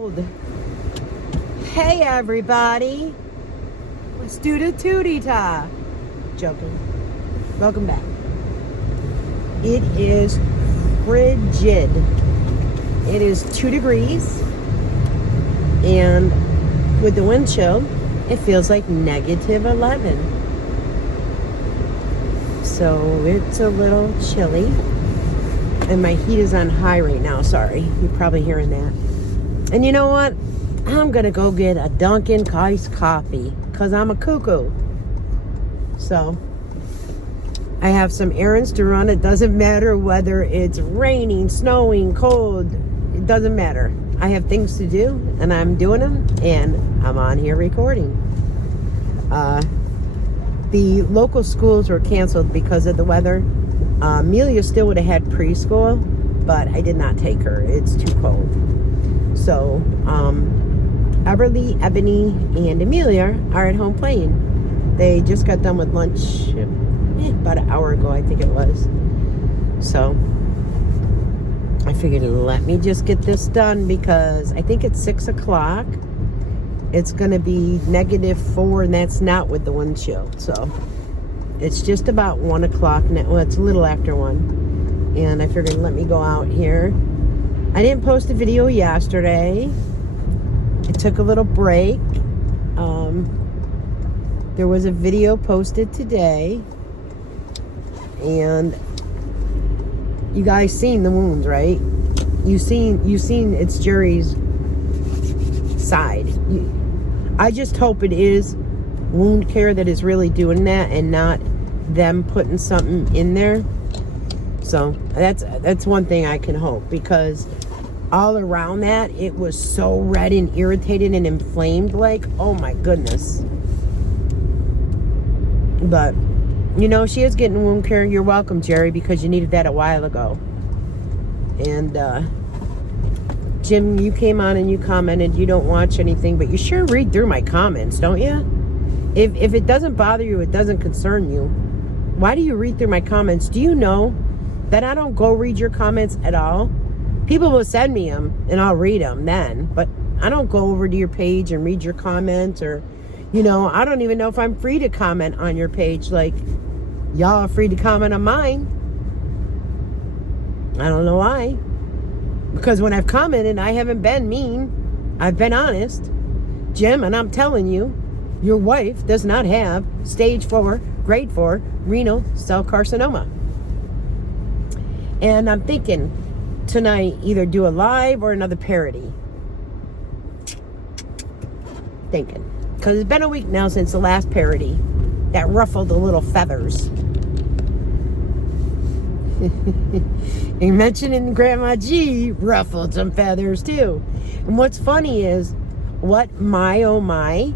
cold. Hey everybody, let's do the tootie ta. Joking. Welcome back. It is frigid. It is 2 degrees, and with the wind chill, it feels like -11. So it's a little chilly, and my heat is on high right now. Sorry, you're probably hearing that. And you know what? I'm gonna go get a Dunkin' iced coffee because I'm a cuckoo. So I have some errands to run. It doesn't matter whether it's raining, snowing, cold. It doesn't matter. I have things to do, and I'm doing them, and I'm on here recording. The local schools were canceled because of the weather. Amelia still would have had preschool, but I did not take her. It's too cold. So Everly, Ebony, and Amelia are at home playing. They just got done with lunch about an hour ago, I think it was. So I figured, let me just get this done because I think it's 6 o'clock. It's going to be -4, and that's not with the wind chill. So it's just about 1 o'clock now. Well, it's a little after 1. And I figured, let me go out here. I didn't post a video yesterday. I took a little break. There was a video posted today. And you guys seen the wounds, right? You seen it's Jerry's side. I just hope it is wound care that is really doing that and not them putting something in there. So that's one thing I can hope, because all around that it was so red and irritated and inflamed, like, oh my goodness. But you know, she is getting wound care. You're welcome, Jerry, because you needed that a while ago. And Jim, you came on and you commented you don't watch anything, but you sure read through my comments, don't you? If it doesn't bother you, it doesn't concern you, why do you read through my comments? Do you know that I don't go read your comments at all? People will send me them and I'll read them then, but I don't go over to your page and read your comments, or, you know, I don't even know if I'm free to comment on your page. Like, y'all are free to comment on mine. I don't know why. Because when I've commented, I haven't been mean. I've been honest. Jim, and I'm telling you, your wife does not have stage 4, grade 4 renal cell carcinoma. And I'm thinking tonight either do a live or another parody. Thinking. Because it's been a week now since the last parody that ruffled the little feathers. And mentioning Grandma G ruffled some feathers too. And what's funny is, what my oh my,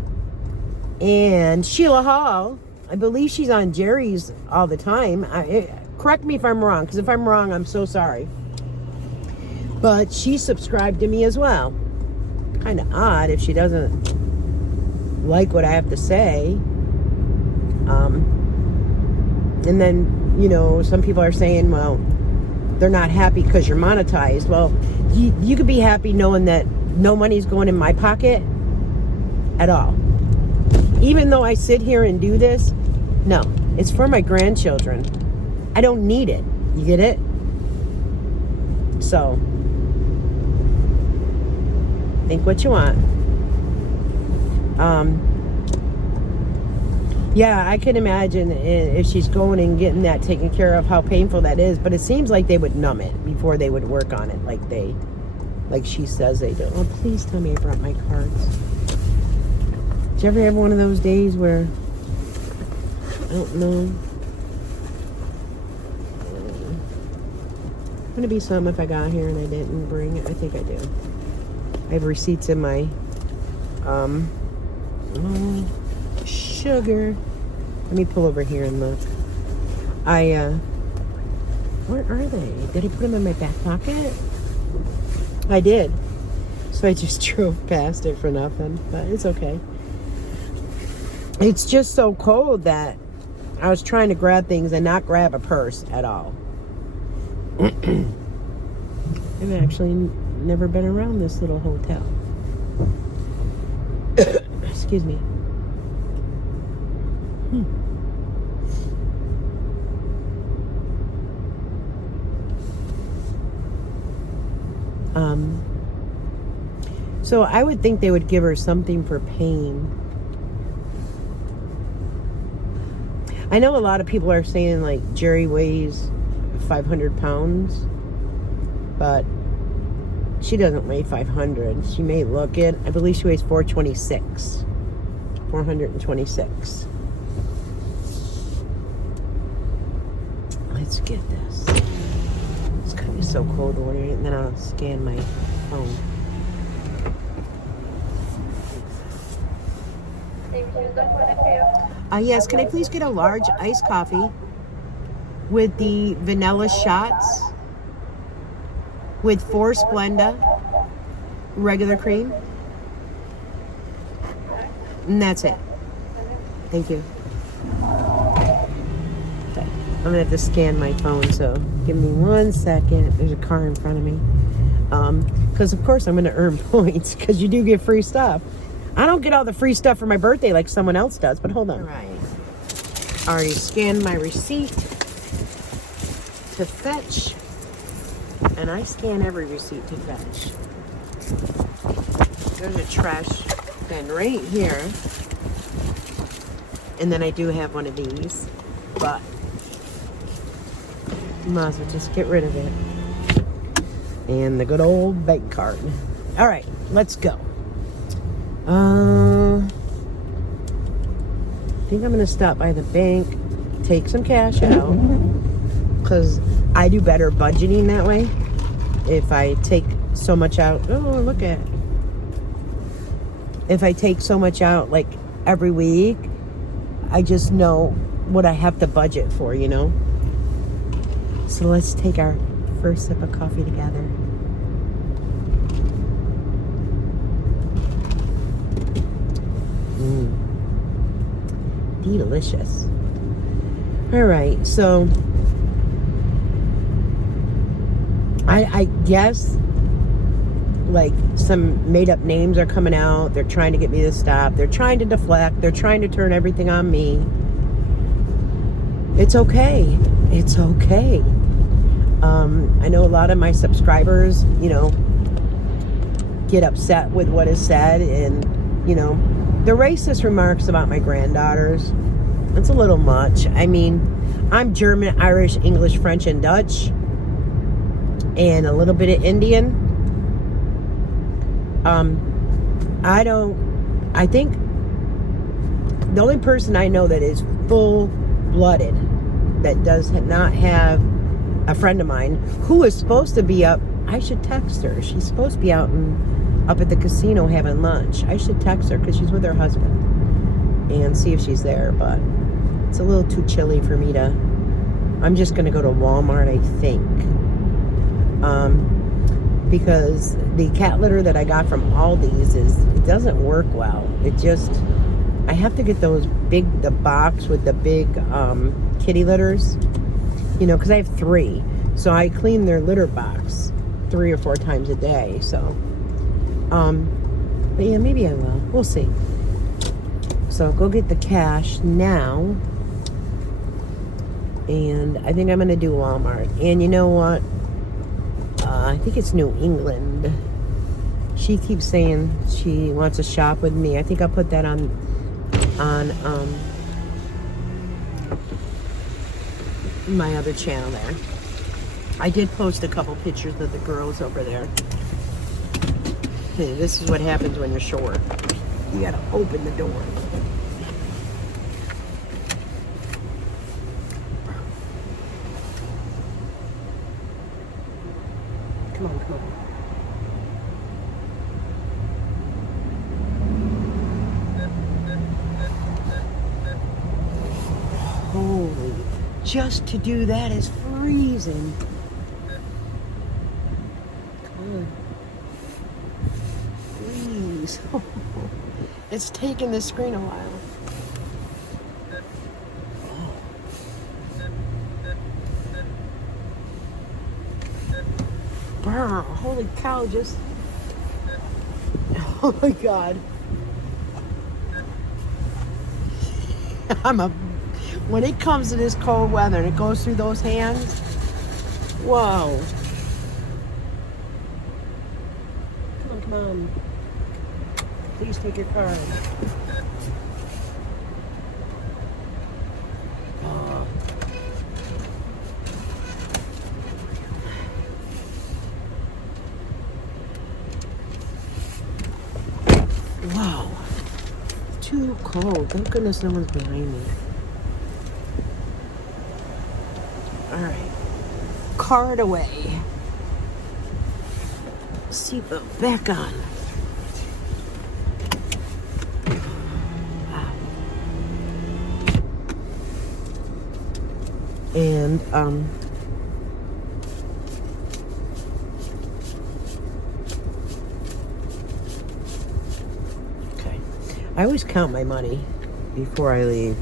and Sheila Hall, I believe she's on Jerry's all the time. Correct me if I'm wrong, because if I'm wrong, I'm so sorry. But she subscribed to me as well. Kind of odd if she doesn't like what I have to say. And then, you know, some people are saying, well, they're not happy because you're monetized. Well, you could be happy knowing that no money's going in my pocket at all. Even though I sit here and do this, no, it's for my grandchildren. I don't need it. You get it? So, think what you want. Yeah, I can imagine if she's going and getting that taken care of, how painful that is. But it seems like they would numb it before they would work on it, like she says they do. Oh, please tell me I brought my cards. Did you ever have one of those days where, I don't know, gonna be some if I got here and I didn't bring it. I think I do. I have receipts in my sugar. Let me pull over here and look. Where are they? Did I put them in my back pocket? I did. So I just drove past it for nothing, but it's okay. It's just so cold that I was trying to grab things and not grab a purse at all. I've actually never been around this little hotel. Excuse me. So I would think they would give her something for pain. I know a lot of people are saying like Jerry weighs 500 pounds, but she doesn't weigh 500. She may look it. I believe she weighs 426. 426. Let's get this. It's gonna be so cold ordering it, and then I'll scan my phone. Yes, can I please get a large iced coffee with the vanilla shots with 4 Splenda, regular cream? And that's it. Thank you. Okay. I'm gonna have to scan my phone, so give me 1 second. There's a car in front of me. Because of course I'm gonna earn points, because you do get free stuff. I don't get all the free stuff for my birthday like someone else does, but hold on. All right. I already scanned my receipt to fetch, and I scan every receipt to fetch. There's a trash bin right here, and then I do have one of these, but might as well just get rid of it. And the good old bank card. All right, let's go. I think I'm gonna stop by the bank, take some cash out, because I do better budgeting that way. If I take so much out, oh look at it. If I take so much out like every week, I just know what I have to budget for, you know. So let's take our first sip of coffee together. Delicious. All right, so I guess like some made up names are coming out. They're trying to get me to stop. They're trying to deflect. They're trying to turn everything on me. It's okay. It's okay. I know a lot of my subscribers, you know, get upset with what is said, and you know, the racist remarks about my granddaughters, it's a little much. I mean, I'm German, Irish, English, French, and Dutch, and a little bit of Indian. I think the only person I know that is full-blooded, that does not have a friend of mine who is supposed to be up, I should text her. She's supposed to be up at the casino having lunch. I should text her because she's with her husband and see if she's there, but it's a little too chilly for me to. I'm just gonna go to Walmart, I think, because the cat litter that I got from Aldi's it doesn't work well. It just, I have to get the box with the big kitty litters, you know, because I have 3, so I clean their litter box 3 or 4 times a day. So but yeah, maybe I will. We'll see. So I'll go get the cash now. And I think I'm going to do Walmart. And you know what? I think it's New England. She keeps saying she wants to shop with me. I think I'll put that on my other channel there. I did post a couple pictures of the girls over there. Okay, this is what happens when you're short. You gotta open the door. Come on, come on. Holy, just to do that is freezing. Come on. Please. It's taking the screen a while. Brr, holy cow, just... Oh my God. When it comes to this cold weather and it goes through those hands, whoa. Come on. Please take your card. Wow. Too cold. Thank goodness no one's behind me. Alright. Card away. Seatbelt back on. Wow. And, okay. I always count my money before I leave.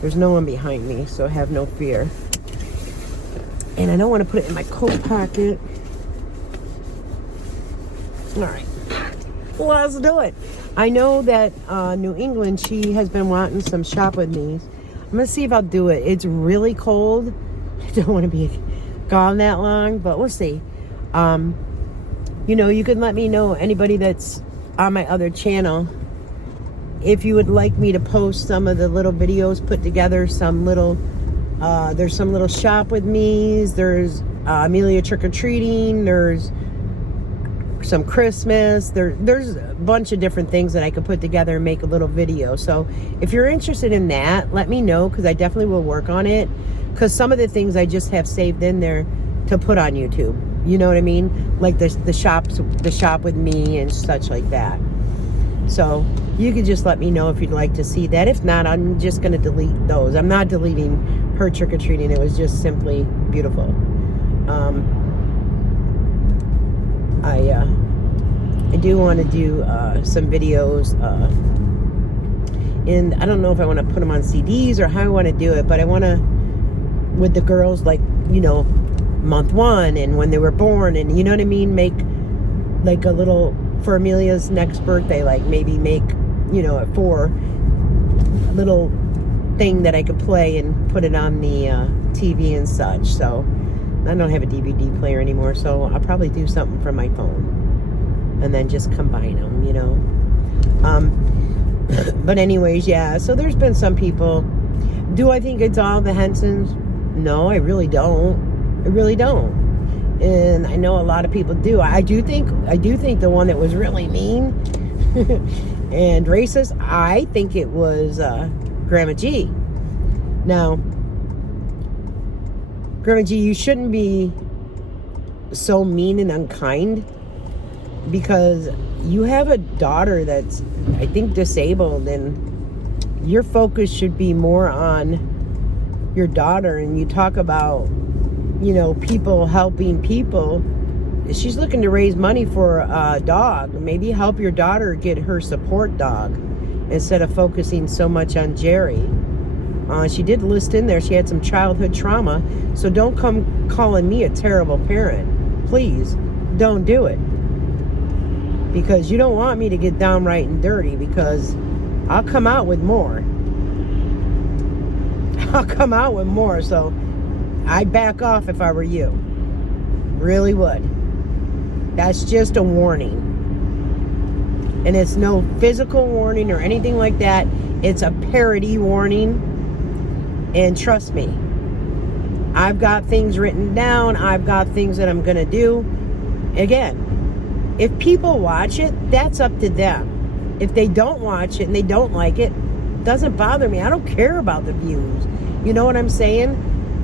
There's no one behind me, so have no fear. And I don't want to put it in my coat pocket. All right, let's do it. I know that New England, she has been wanting some shop with me. I'm going to see if I'll do it. It's really cold. I don't want to be gone that long, but we'll see. You know, you can let me know, anybody that's on my other channel, if you would like me to post some of the little videos, put together some little, there's some little shop with me's, there's Amelia trick-or-treating, there's some Christmas, there's a bunch of different things that I could put together and make a little video. So if you're interested in that, let me know, because I definitely will work on it, because some of the things I just have saved in there to put on YouTube, you know what I mean, like the shop with me and such like that. So you could just let me know if you'd like to see that. If not, I'm just going to delete those. I'm not deleting her trick-or-treating. It was just simply beautiful. I do want to do some videos, and I don't know if I want to put them on CDs or how I want to do it, but I want to, with the girls, like, you know, month one and when they were born, and you know what I mean, make like a little, for Amelia's next birthday, like maybe make, you know, a little thing that I could play and put it on the TV and such. So I don't have a DVD player anymore, so I'll probably do something from my phone and then just combine them, you know. But anyways, yeah, so there's been some people. Do I think it's all the Hensons? No, I really don't. I really don't. And I know a lot of people do. I do think the one that was really mean and racist, I think it was Grandma G. Now, Grandma G, you shouldn't be so mean and unkind, because you have a daughter that's, I think, disabled, and your focus should be more on your daughter. And you talk about, you know, people helping people. She's looking to raise money for a dog. Maybe help your daughter get her support dog instead of focusing so much on Jerry. She did list in there she had some childhood trauma, so don't come calling me a terrible parent. Please, don't do it. Because you don't want me to get downright and dirty, because I'll come out with more. I'll come out with more, so I'd back off if I were you. Really would. That's just a warning. And it's no physical warning or anything like that. It's a parody warning. And trust me, I've got things written down. I've got things that I'm going to do. Again, if people watch it, that's up to them. If they don't watch it and they don't like it, doesn't bother me. I don't care about the views. You know what I'm saying?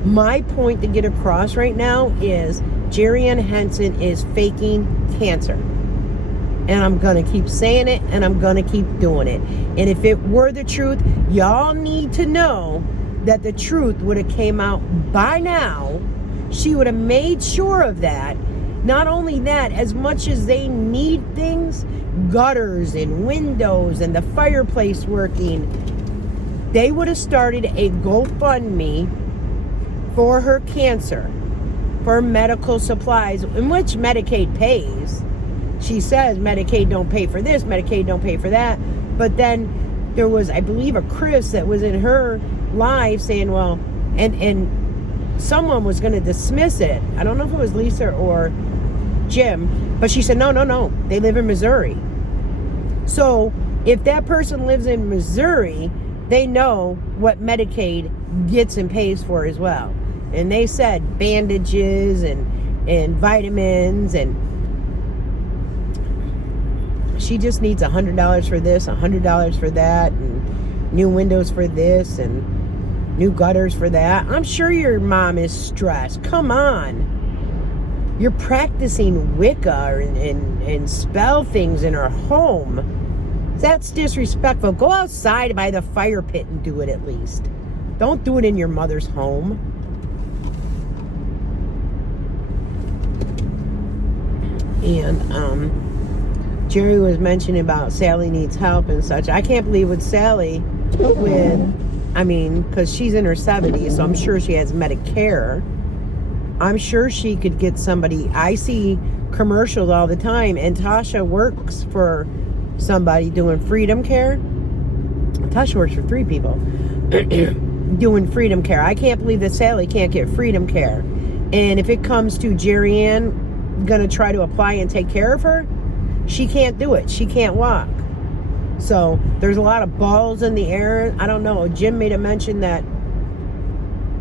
My point to get across right now is Jerry Ann Henson is faking cancer. And I'm going to keep saying it, and I'm going to keep doing it. And if it were the truth, y'all need to know that the truth would have came out by now. She would have made sure of that. Not only that, as much as they need things, gutters and windows and the fireplace working, they would have started a GoFundMe for her cancer, for medical supplies, in which Medicaid pays. She says Medicaid don't pay for this, Medicaid don't pay for that. But then there was, I believe, a Chris that was in her live saying, well, and someone was going to dismiss it. I don't know if it was Lisa or Jim, but she said, no, they live in Missouri. So if that person lives in Missouri, they know what Medicaid gets and pays for as well. And they said bandages and vitamins, and she just needs $100 for this, $100 for that, and new windows for this, and new gutters for that. I'm sure your mom is stressed. Come on. You're practicing Wicca and spell things in her home. That's disrespectful. Go outside by the fire pit and do it at least. Don't do it in your mother's home. And Jerry was mentioning about Sally needs help and such. I can't believe with Sally, because she's in her 70s, so I'm sure she has Medicare. I'm sure she could get somebody. I see commercials all the time, and Tasha works for somebody doing Freedom Care. Tasha works for 3 people doing Freedom Care. I can't believe that Sally can't get Freedom Care. And if it comes to Jerry Ann gonna try to apply and take care of her, she can't do it. She can't walk. So there's a lot of balls in the air. I don't know. Jim made a mention that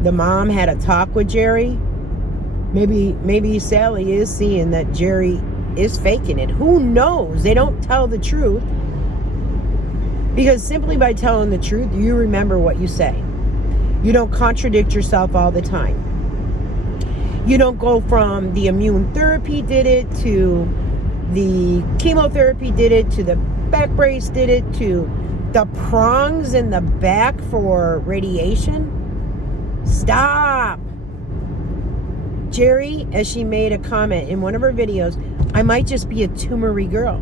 the mom had a talk with Jerry. Maybe Sally is seeing that Jerry is faking it. Who knows? They don't tell the truth. Because simply by telling the truth, you remember what you say. You don't contradict yourself all the time. You don't go from the immune therapy did it to the chemotherapy did it to the back brace did it to the prongs in the back for radiation. Stop. Jerry, as she made a comment in one of her videos, I might just be a tumory girl.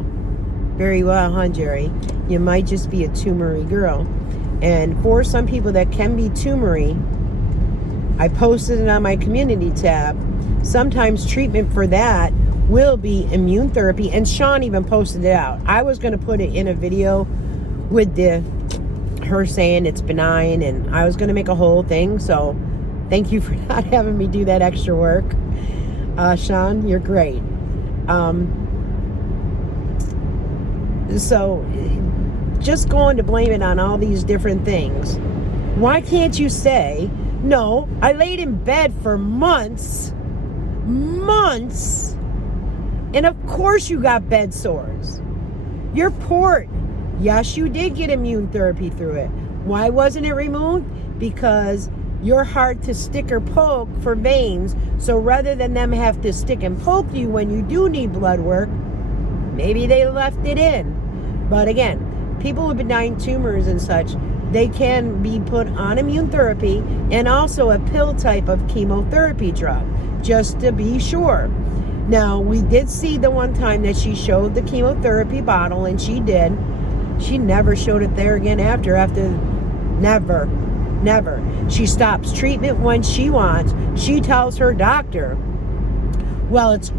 Very well, huh, Jerry? You might just be a tumory girl. And for some people that can be tumory, I posted it on my community tab. Sometimes treatment for that will be immune therapy. And Sean even posted it out. I was going to put it in a video with her saying it's benign, and I was going to make a whole thing. So thank you for not having me do that extra work. Sean, you're great. So just going to blame it on all these different things. Why can't you say, no, I laid in bed for months, and of course you got bed sores. Your port, yes, you did get immune therapy through it. Why wasn't it removed? Because you're hard to stick or poke for veins, so rather than them have to stick and poke you when you do need blood work, maybe they left it in. But again, people with benign tumors and such, they can be put on immune therapy and also a pill type of chemotherapy drug, just to be sure. Now, we did see the one time that she showed the chemotherapy bottle, and she did. She never showed it there again after never. She stops treatment when she wants. She tells her doctor, well, it's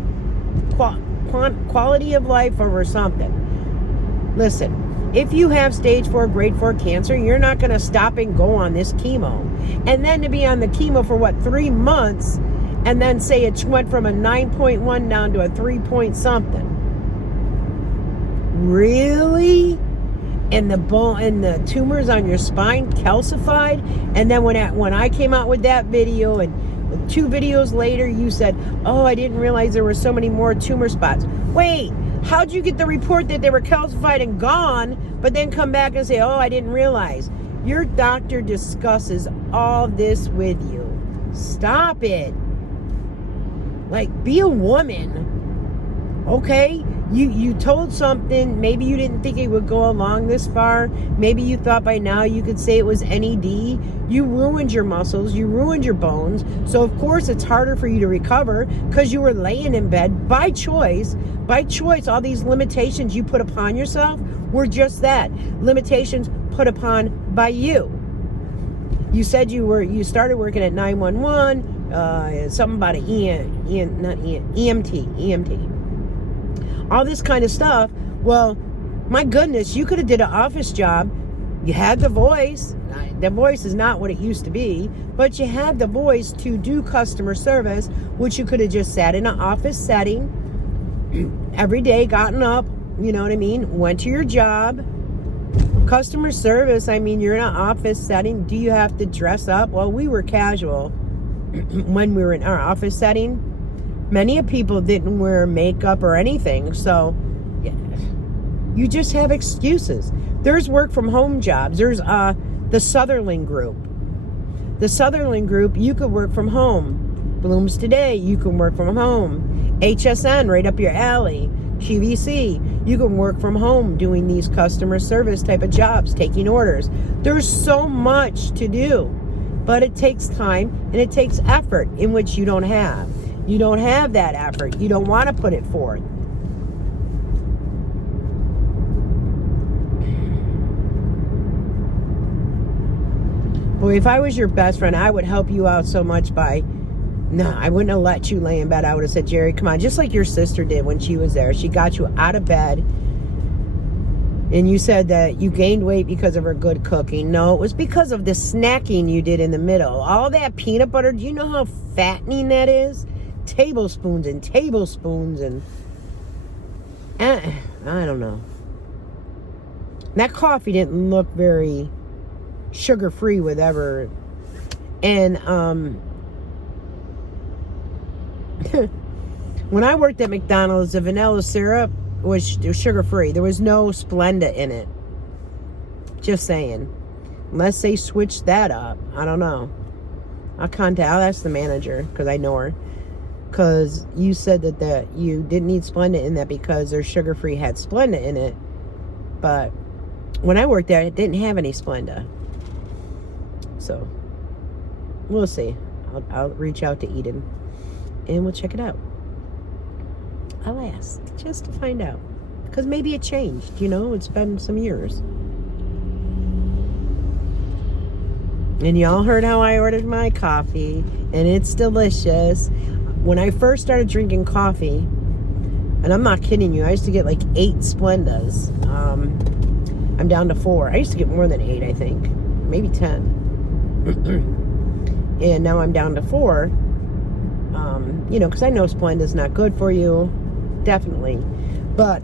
quality of life over something. Listen, if you have stage 4, grade 4 cancer, you're not going to stop and go on this chemo. And then to be on the chemo for 3 months, and then say it went from a 9.1 down to a 3 point something. Really? And the bone and the tumors on your spine calcified? And then when I came out with that video, and 2 videos later you said, oh, I didn't realize there were so many more tumor spots. Wait, how'd you get the report that they were calcified and gone, but then come back and say, oh, I didn't realize? Your doctor discusses all this with you. Stop it. Like, be a woman. Okay? You told something, maybe you didn't think it would go along this far. Maybe you thought by now you could say it was NED. You ruined your muscles, you ruined your bones. So of course it's harder for you to recover because you were laying in bed by choice. By choice, all these limitations you put upon yourself were just that. Limitations put upon by you. You said you started working at 911, something about an EMT. All this kind of stuff. Well, my goodness, you could have did an office job You had the voice. The voice is not what it used to be, but you had the voice to do customer service, which you could have just sat in an office setting every day, gotten up, you know what I mean, went to your job. Customer service, I mean, you're in an office setting. Do you have to dress up? Well, we were casual when we were in our office setting. Many people didn't wear makeup or anything, so you just have excuses. There's work from home jobs. There's the Sutherland Group. The Sutherland Group, you could work from home. Blooms Today, you can work from home. HSN, right up your alley. QVC, you can work from home doing these customer service type of jobs, taking orders. There's so much to do, but it takes time and it takes effort in which you don't have. You don't have that effort. You don't want to put it forth. Boy, if I was your best friend, I would help you out so much by... No, I wouldn't have let you lay in bed. I would have said, Jerry, come on, just like your sister did when she was there. She got you out of bed, and you said that you gained weight because of her good cooking. No, it was because of the snacking you did in the middle. All that peanut butter, do you know how fattening that is? Tablespoons and tablespoons, and I don't know. That coffee didn't look very sugar-free, whatever. And, when I worked at McDonald's, the vanilla syrup was sugar-free. There was no Splenda in it. Just saying. Unless they switched that up. I don't know. I'll ask the manager, because I know her. Because you said that you didn't need Splenda in that because their sugar-free had Splenda in it. But when I worked there, it didn't have any Splenda. So, we'll see. I'll reach out to Eden. And we'll check it out. I'll ask, just to find out. Because maybe it changed, you know? It's been some years. And y'all heard how I ordered my coffee. And it's delicious. When I first started drinking coffee, and I'm not kidding you, I used to get like 8 Splendas. I'm down to 4. I used to get more than 8, I think. Maybe 10. And now I'm down to 4. You know, because I know Splenda's not good for you. Definitely. But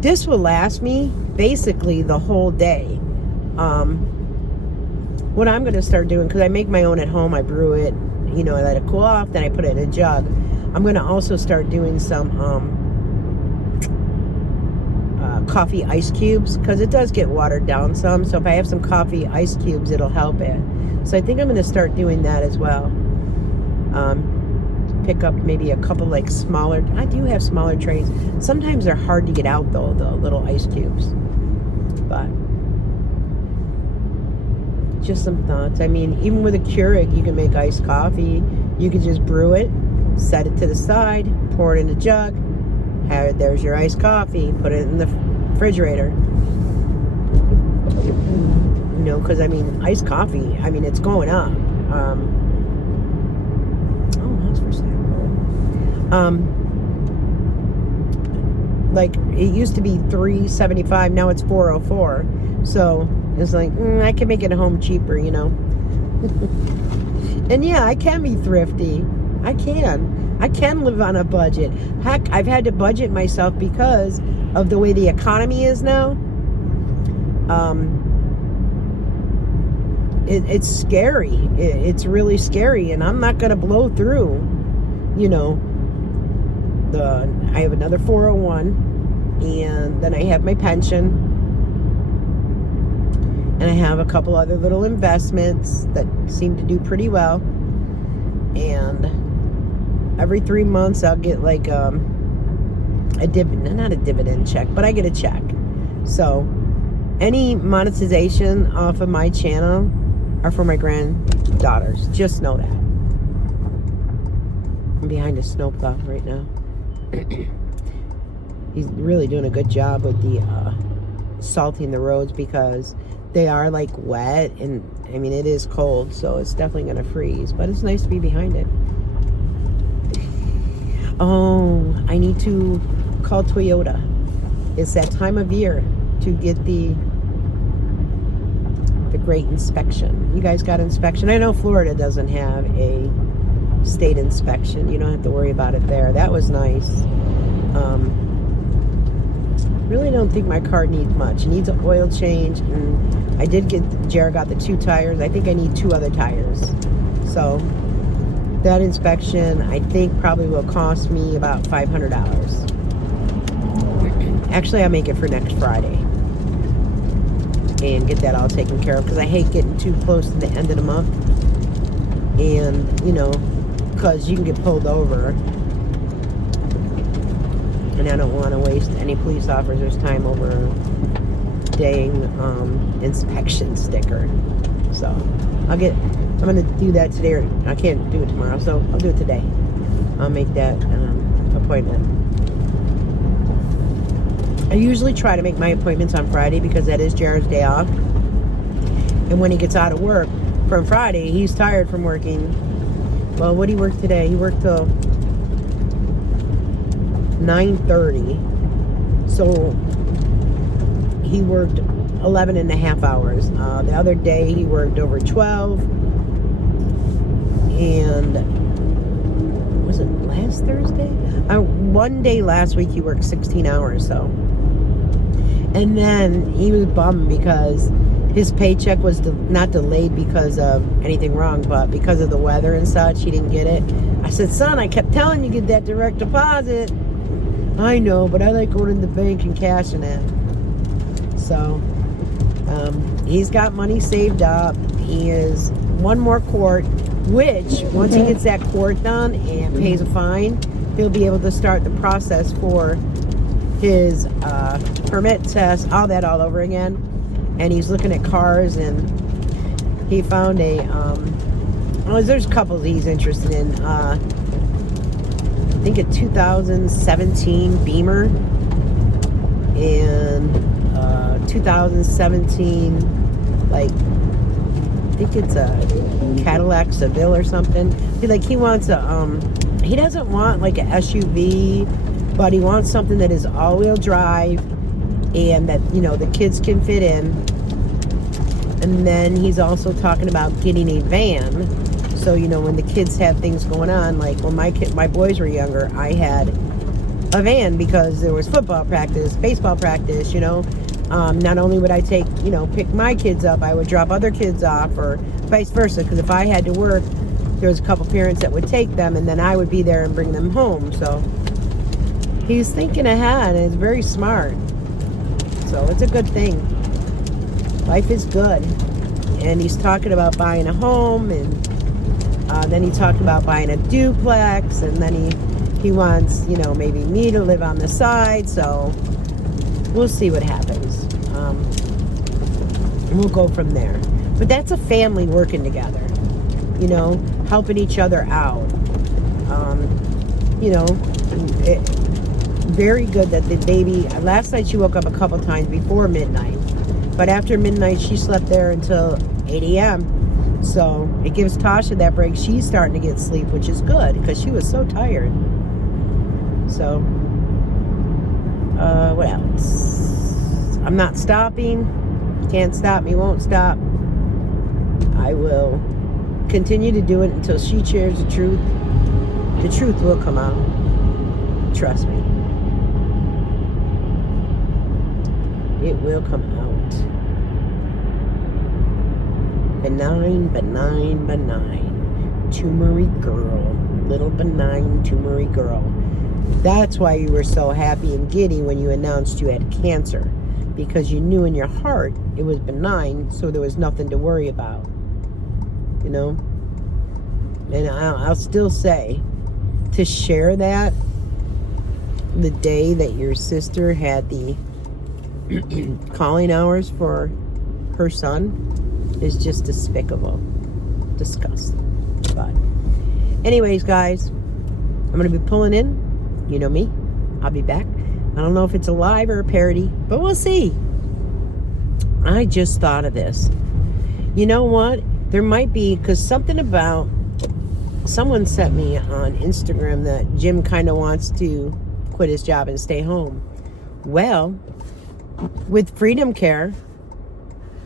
this will last me basically the whole day. What I'm going to start doing, because I make my own at home, I brew it, you know, I let it cool off, then I put it in a jug. I'm going to also start doing some coffee ice cubes, because it does get watered down some. So if I have some coffee ice cubes, it'll help it. So I think I'm going to start doing that as well. Pick up maybe a couple like smaller. I do have smaller trays. Sometimes they're hard to get out though, the little ice cubes. But just some thoughts. I mean, even with a Keurig, you can make iced coffee. You can just brew it, set it to the side, pour it in a jug. There's your iced coffee. Put it in the refrigerator. You know, because I mean, iced coffee. I mean, it's going up. Like it used to be $3.75, now it's $4.04. So it's like I can make it at home cheaper, you know. And yeah, I can be thrifty. I can live on a budget. Heck, I've had to budget myself because of the way the economy is now. It's scary. It's really scary, and I'm not gonna blow through. You know, I have another 401, and then I have my pension, and I have a couple other little investments that seem to do pretty well. And every 3 months I'll get like a dividend, not a dividend check, but I get a check. So any monetization off of my channel are for my granddaughters. Just know that. I'm behind a snowplow right now. He's really doing a good job with the salting the roads, because they are like wet, and I mean it is cold, so it's definitely gonna freeze, but it's nice to be behind it. Oh, I need to call Toyota. It's that time of year to get the the great inspection. You guys got inspection? I know Florida doesn't have a state inspection. You don't have to worry about it there. That was nice. Really don't think my car needs much. It needs an oil change, and I did get, Jared got the 2 tires. I think I need 2 other tires. So that inspection, I think, probably will cost me about $500. Actually, I'll make it for next Friday and get that all taken care of, because I hate getting too close to the end of the month. And, you know, because you can get pulled over, and I don't want to waste any police officer's time over a dang inspection sticker. So I'm going to do that today, or I can't do it tomorrow, so I'll do it today. I'll make that appointment. I usually try to make my appointments on Friday, because that is Jared's day off. And when he gets out of work from Friday, he's tired from working. Well, what did he work today? He worked till 9:30. So he worked 11 and a half hours. The other day he worked over 12. And was it last Thursday? One day last week he worked 16 hours. So, and then he was bummed because his paycheck was not delayed because of anything wrong, but because of the weather and such, he didn't get it. I said, son, I kept telling you, get that direct deposit. I know, but I like going to the bank and cashing it. So he's got money saved up. He is one more court, which once he gets that court done and pays a fine, he'll be able to start the process for his permit test, all that all over again. And he's looking at cars, and he found there's a couple he's interested in. I think a 2017 Beamer and 2017, like, I think it's a Cadillac Seville or something. He wants he doesn't want like a SUV, but he wants something that is all-wheel drive and that, you know, the kids can fit in. And then he's also talking about getting a van. So, you know, when the kids have things going on, like when my boys were younger, I had a van because there was football practice, baseball practice, you know. Not only would I pick my kids up, I would drop other kids off, or vice versa. Because if I had to work, there was a couple parents that would take them, and then I would be there and bring them home. So he's thinking ahead, and it's very smart. So it's a good thing. Life is good. And he's talking about buying a home, and then he talked about buying a duplex, and then he wants, you know, maybe me to live on the side. So we'll see what happens. And we'll go from there. But that's a family working together, you know, helping each other out. You know, very good that the baby, last night she woke up a couple times before midnight, but after midnight she slept there until 8 a.m. So it gives Tasha that break. She's starting to get sleep, which is good because she was so tired. So what else? I'm not stopping. Can't stop me, won't stop. I will continue to do it until she shares the truth. The truth will come out. Trust me. It will come out. Benign, benign, benign. Tumory girl. Little benign, tumory girl. That's why you were so happy and giddy when you announced you had cancer. Because you knew in your heart it was benign, so there was nothing to worry about. You know? And I'll still say, to share that the day that your sister had the calling hours for her son is just despicable. Disgusting. But anyways, guys, I'm going to be pulling in. You know me. I'll be back. I don't know if it's a live or a parody, but we'll see. I just thought of this. You know what? There might be, because something about, someone sent me on Instagram that Jim kind of wants to quit his job and stay home. Well, with Freedom Care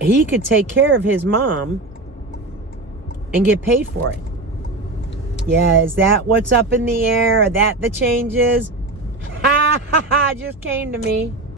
he could take care of his mom and get paid for it. Yeah, is that what's up in the air? Are that the changes? Ha ha ha, just came to me.